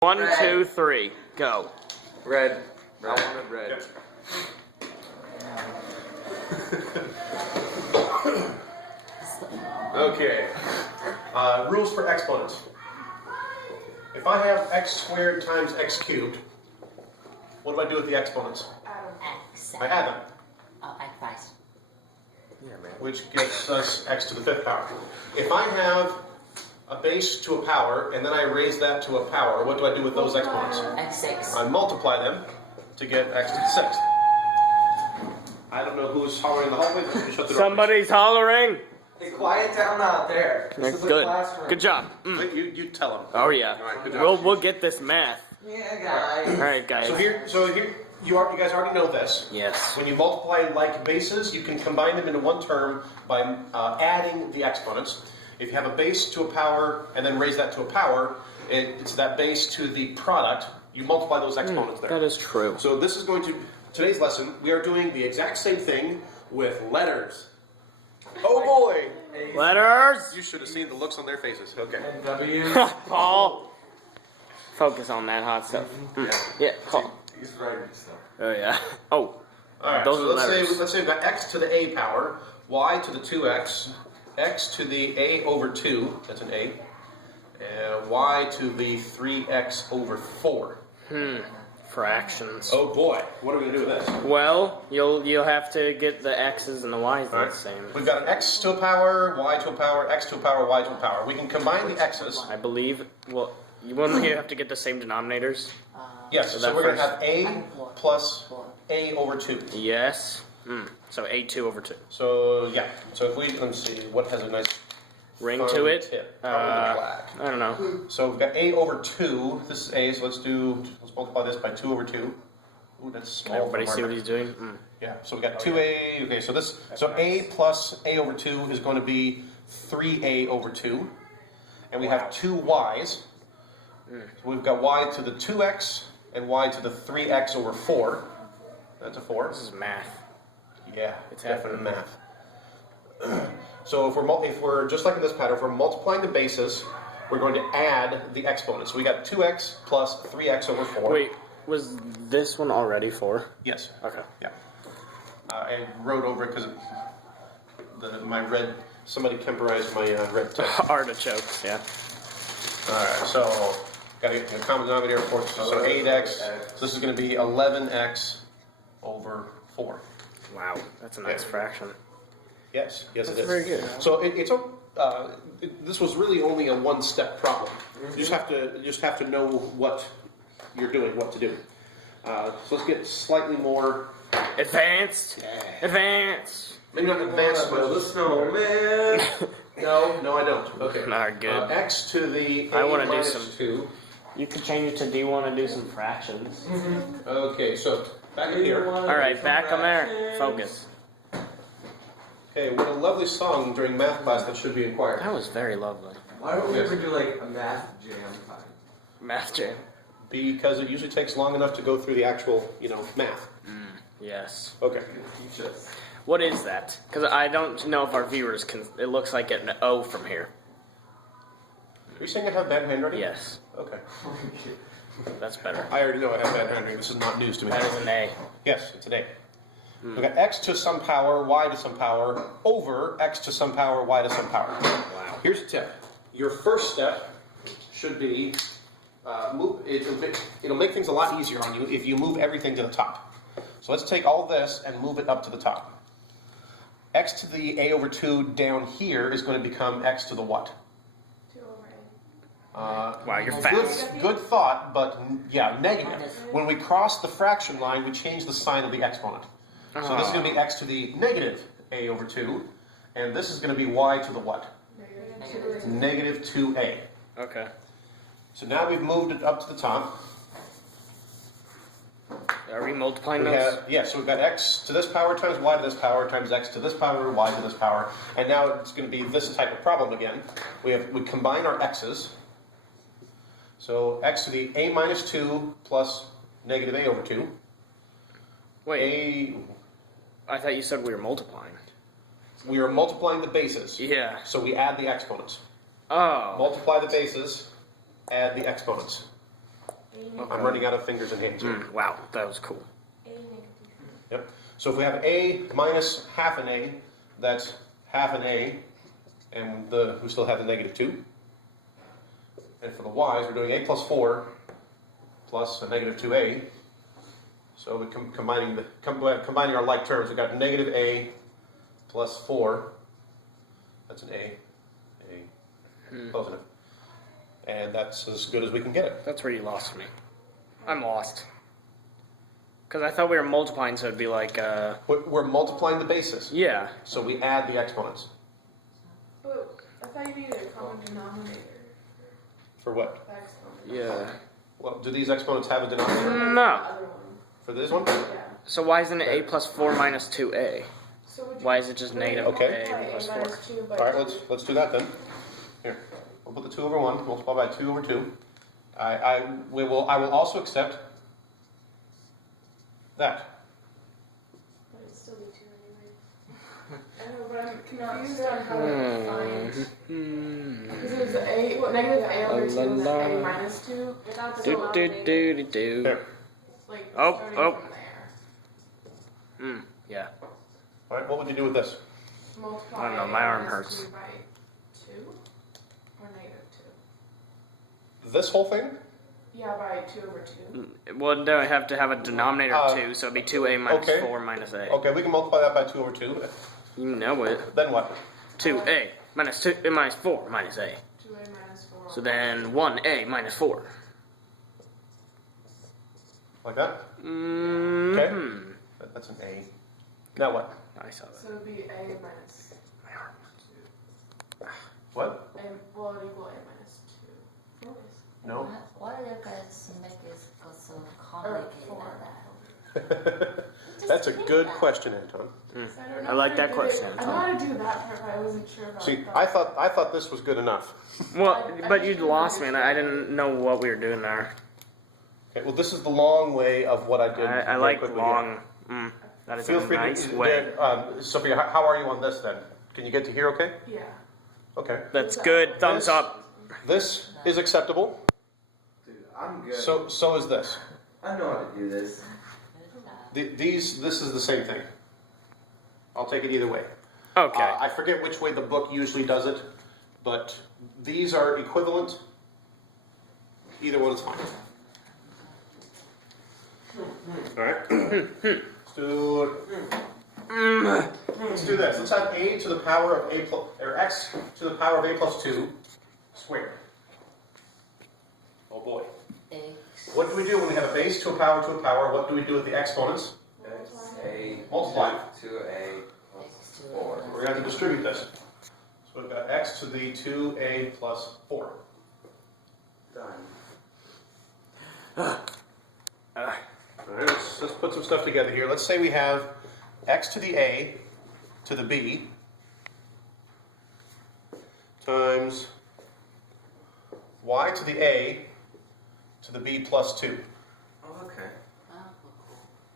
One, Red. 2, 3, go. Red. I wanted red. Okay. Rules for exponents. If I have x squared times x cubed, what do I do with the exponents? X. I add them, X. which gives us x to the fifth power. If I have a base to a power, and then I raise that to a power, what do I do with those exponents? X6. I multiply them to get x to the sixth. I don't know who's hollering in the hallway, but you shut the door. Somebody's hollering. Hey, quiet down out there. This is a Good. classroom. Good job. Please. You tell them. Oh yeah. All right, good job. We'll get this math. Yeah, guys. All right, guys. So here, you guys already know this. Yes. When you multiply like bases, you can combine them into one term by adding the exponents. If you have a base to a power and then raise that to a power, it's that base to the product. You multiply those exponents there. That is true. So this is going to, today's lesson, we are doing the exact same thing with letters. Oh boy! Letters. You should have seen the looks on their faces. Okay. W. Paul. Focus on that hot stuff. Yeah, Paul. He's writing stuff. Oh yeah. Oh. All right. Those So are let's letters. say we've got x to the a power, y to the 2x, x to the a over 2. That's an a. And y to the 3x over 4. Fractions. Oh boy, what are we gonna do with this? Well, you'll have to get the x's and the y's All right. the same. We've got an x to a power, y to a power, x to a power, y to a power. We can combine the x's. I believe. Well, you wouldn't you have to get the same denominators? Yes, so that we're gonna first- have a plus a over 2. Yes. So a2 over 2. So yeah. So if we let's see what has a nice Ring fun to it. tip. Probably black. I don't know. So we've got a over 2. This is a, so let's multiply this by 2 over 2. Ooh, that's small. Everybody for see what marker. he's doing? Yeah, so we got 2a. Okay, so a plus a over 2 is going to be 3a over 2. And we have two y's. So we've got y to the 2x and y to the 3x over 4. That's a 4. This is math. Yeah, It's definite math. So if we're just like in this pattern, if we're multiplying the bases, we're going to add the exponents. So we got 2x plus 3x over 4. Wait, was this one already 4? Yes. Okay. Yeah. I wrote over it because my red. Somebody temporized my red text. Artichokes, yeah. All right. So got to get the common denominator for so 8x. So this is going to be 11x over 4. Wow, that's a nice fraction. Yes, yes, That's it is. very good. So this was really only a one-step problem. You just have to know what you're doing, what to do. So let's get slightly more Advanced. Advanced. maybe not advanced, but The snowman. no, I don't. Okay. Not good. X to the a I wanna do minus some- 2. You could change it to do you want to do some fractions? Okay, so back in here. All right, back on there. Focus. Okay, what a lovely song during math class that should be inquired. That was very lovely. Why don't we ever do like a math jam time? Math jam. Because it usually takes long enough to go through the actual, math. Yes. Okay. Teach us. What is that? Because I don't know if our viewers can. It looks like an O from here. Are you saying I have bad handwriting? Yes, Okay. that's better. I already know I have bad handwriting. This is not news to me. That is an A. Yes, it's an A. We've got x to some power, y to some power, over x to some power, y to some power. Wow. Here's a tip. Your first step should be, it'll make things a lot easier on you if you move everything to the top. So let's take all this and move it up to the top. X to the a over 2 down here is going to become x to the what? 2 over Wow, you're fast. Good thought, but yeah, negative. When we cross the fraction line, we change the sign of the exponent. So this is going to be x to the negative a over 2, and this is going to be y to the what? Negative 2a. Okay. So now we've moved it up to the top. Are we multiplying We those? have, so we've got x to this power times y to this power times x to this power, y to this power. And now it's going to be this type of problem again. We combine our x's. So x to the a minus 2 plus negative a over 2. Wait, I thought you said we were multiplying. We are multiplying the bases. Yeah. So we add the exponents. Oh. Multiply the bases, add the exponents. I'm running out of fingers and hands here. Wow, that was cool. A negative. Yep. So if we have a minus half an a, that's half an a, and we still have the negative 2. And for the y's, we're doing a plus 4 plus a negative 2a. So we're combining our like terms. We've got negative a plus 4. That's an a positive. And that's as good as we can get it. That's where you lost me. I'm lost. Because I thought we were multiplying, so it'd be like, We're multiplying the basis. yeah. So we add the exponents. Oh, I thought you needed a common denominator For what? for exponent. Yeah. Well, do these exponents have a denominator? The No. other one. For this one? Yeah. So why isn't it a plus 4 minus 2a? So would you Why is it just negative Okay. a plus 4? minus 2 by All right, 2? let's do that then. Here, we'll put the 2 over 1, multiply by 2 over 2. I will also accept that. But it'd still be 2 anyway. I know, but I'm confused on how to find. Because it was negative a over 2 and then a minus 2 without the Do do denominator. do do. There. Like, Oh, starting oh. from there. Yeah. All right, what would you do with this? Multiply I don't know, a my arm minus hurts. 2 by 2? Or negative 2? This whole thing? Yeah, by 2 over 2. Well, no, I have to have a denominator of 2, so it'd be 2a minus okay. 4 minus a. Okay, we can multiply that by 2 over 2. You know it. Then what? 2a minus 2 minus 4 minus a. 2a minus 4. So then 1a minus 4. Like that? Mm-hmm. Okay. That's an A. Now what? I saw that. So it would be a minus. What? Well, it equal a minus 2. No? Why do you guys make it go so Or complicated 4. like that? That's a good question, Anton. I like that question. I know how to do that part, but I wasn't sure about See, that. I thought this was good enough. Well, but you lost me, and I didn't know what we were doing there. Okay, well, this is the long way of what I did. I very like quickly long. That is here. Feel a free nice to. way. Sophia, how are you on this then? Can you get to here okay? Yeah. Okay. That's good. Thumbs This- up. This is acceptable. Dude, I'm good. So is this. I know how to do this. This is the same thing. I'll take it either way. Okay. I forget which way the book usually does it, but these are equivalent. Either one is fine. All right. Let's do this. Let's have a to the power of a plus, or x to the power of a plus 2 squared. Oh boy. X. What do we do when we have a base to a power to a power? What do we do with the exponents? X a Multiply. to a plus X to 4. We're going to distribute this. So we've got x to the 2a plus 4. Done. All right, let's put some stuff together here. Let's say we have x to the a to the b times y to the a to the b plus 2 Oh, okay.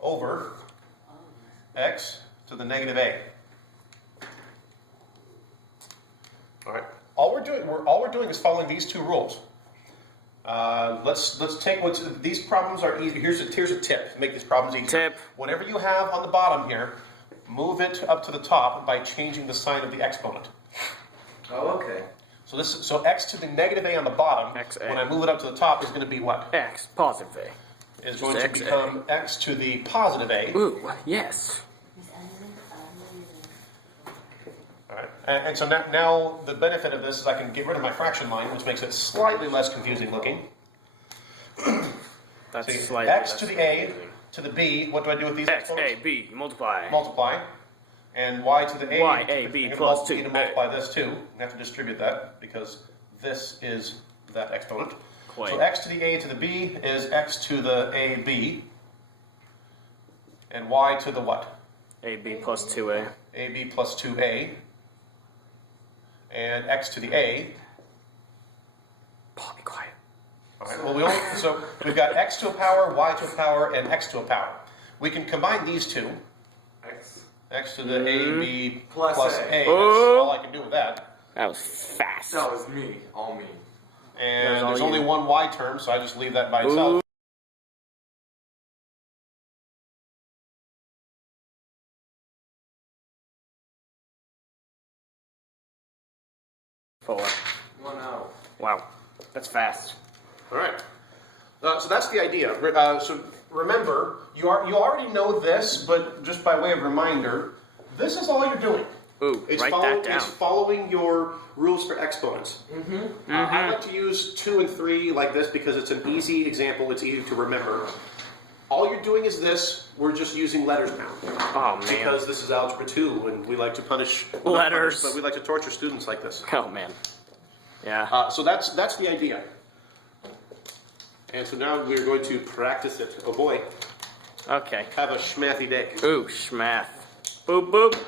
over x to the negative a. All right. All we're doing is following these two rules. Let's take these problems are easy. Here's a tip to make these problems easier. Tip. Whatever you have on the bottom here, move it up to the top by changing the sign of the exponent. Oh, okay. So x to the negative a on the bottom, XA. when I move it up to the top, is going to be what? X positive a. Is going to XA. become x to the positive a. Ooh, yes. All right. And so now the benefit of this is I can get rid of my fraction line, which makes it slightly less confusing looking. That's See, slightly x less to the a confusing. to the b. What do I do with these X, exponents? A, B, you multiply. Multiply. And y to the a. Y, A, B you plus need to 2A. multiply this too. You have to distribute that because this is that exponent. Quite. So x to the a to the b is x to the a b. And y to the what? A, B plus 2A. ab plus 2a. And x to the a. Paul, be quiet. All right. Well, so we've got x to a power, y to a power, and x to a power. We can combine these two. X to the a b Plus plus A. a. That's Oh. all I can do with that. That was fast. That was me. All me. And That's all there's you. only one y term, so I just leave that by itself. 4. 1-0. Wow, that's fast. All right. So that's the idea. So remember, you already know this, but just by way of reminder, this is all you're doing. Ooh, It's write following, that down. It's following your rules for exponents. I like to use 2 and 3 like this because it's an easy example. It's easy to remember. All you're doing is this. We're just using letters now. Oh, man. Because this is Algebra 2, and we like to punish... well, not Letters. punish, but we like to torture students like this. Oh, man. Yeah. So that's the idea. And so now we're going to practice it. Oh boy, Okay. have a schmathy day. Ooh, schmath. Boop, boop.